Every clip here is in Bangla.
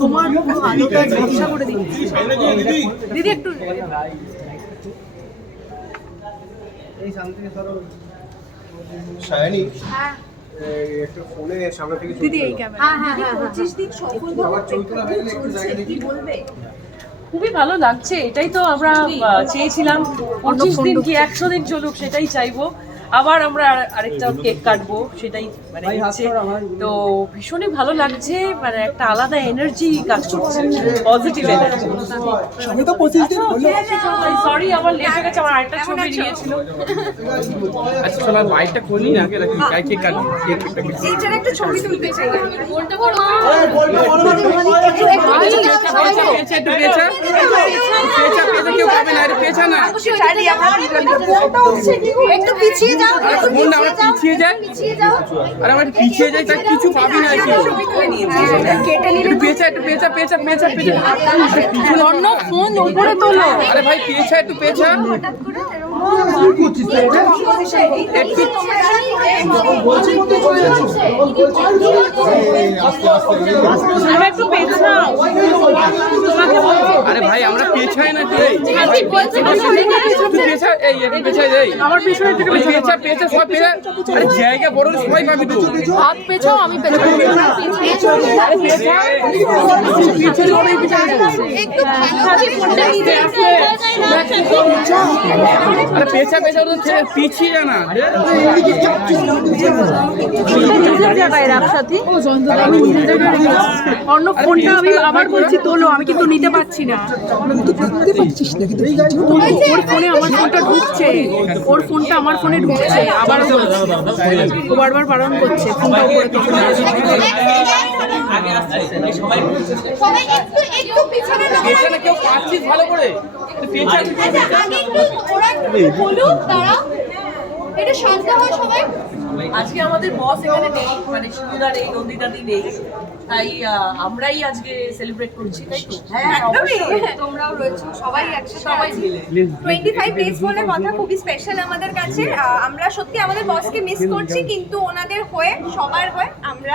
তোমার আলোটা ঝাপসা করে দিদি একটু সায়নী? হ্যাঁ। একটা ফোনে সামনে থেকে দিদি এই ক্যামেরা। হ্যাঁ হ্যাঁ হ্যাঁ দিন সফল। কি বলবে? খুবই ভালো লাগছে এটাই তো আমরা চেয়েছিলাম। পঁচিশ দিন কি একশো দিন চলুক সেটাই চাইব। আবার আমরা আর- আরেকটা কেক কাটবো সেটাই মানে ইচ্ছে তো ভীষণই ভালো লাগছে মানে একটা আলাদা এনার্জি কাজ করছে পজিটিভ এনার্জি সবই তো পঁচিশ দিন হলো। সরি আমার লেট হয়ে গেছে আমার আরেকটা ছবি নিয়েছিল। আচ্ছা লাইটটা খুলি না আগে রাখি গায়ে কেক কাটবো কেক এইটার একটা ছবি তুলতে চাই। আমি একটু পাবে না একটু পিছিয়ে যাও আমরা পিছিয়ে যায়? আর আমার পিছিয়ে যাই তাই কিছু ভাবি না একটু পেঁচা একটু পেঁচা পেঁচা পেঁচা পেঁচা। অন্য ফোন উপরে তোলো। আরে ভাই পেঁচা একটু পেঁচা। আরে ভাই আমরা পেছাই না আমার পিছনে পেছা পেছা সব পেছা আরে জায়গা বড় সবাই পাবি তো হাত পেছাও আমি পেছাও আরে পেছা পেছা ছেড়ে পিছিয়ে না। অন্য ফোনটা আমি আবার বলছি তোলো আমি কিন্তু নিতে পারছি না। ওর ফোনে আমার ফোনটা ঢুকছে ওর ফোনটা আমার ফোনে ঢুকছে আবার বলছে। ও বারবার বারণ করছে ফোনটা উপরে সবাই একটু একটু পিছনে ভালো করে? বলুক তারা এটা শান্ত হয় সবাই? আজকে আমাদের বস এখানে নেই মানে শিবুদা নেই নন্দিতাদি নেই। তাই আমরাই আজকে সেলিব্রেট করছি তাই তো? হ্যাঁ অবশ্যই। তোমরাও রয়েছো সবাই একসাথে সবাই টোয়েন্টি ফাইভ ডেজ বলে কথা খুবই স্পেশাল আমাদের কাছে। আহ, আমরা সত্যি আমাদের বসকে মিস করছি কিন্তু ওনাদের হয়ে সবার হয়ে আমরা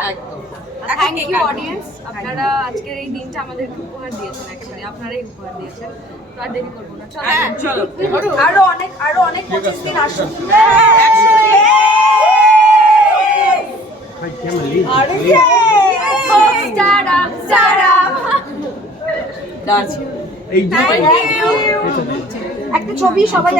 থ্যাংক ইউ অডিয়েন্স আপনারা আজকের এই দিনটা আমাদেরকে উপহার দিয়েছেন একেবারে আপনারাই উপহার দিয়েছেন। তো আর দেরি করব না। চলো। হ্যাঁ, আরও অনেক আরও অনেক পঁচিশ দিন আসুন. ডান্স একটা ছবি সবাই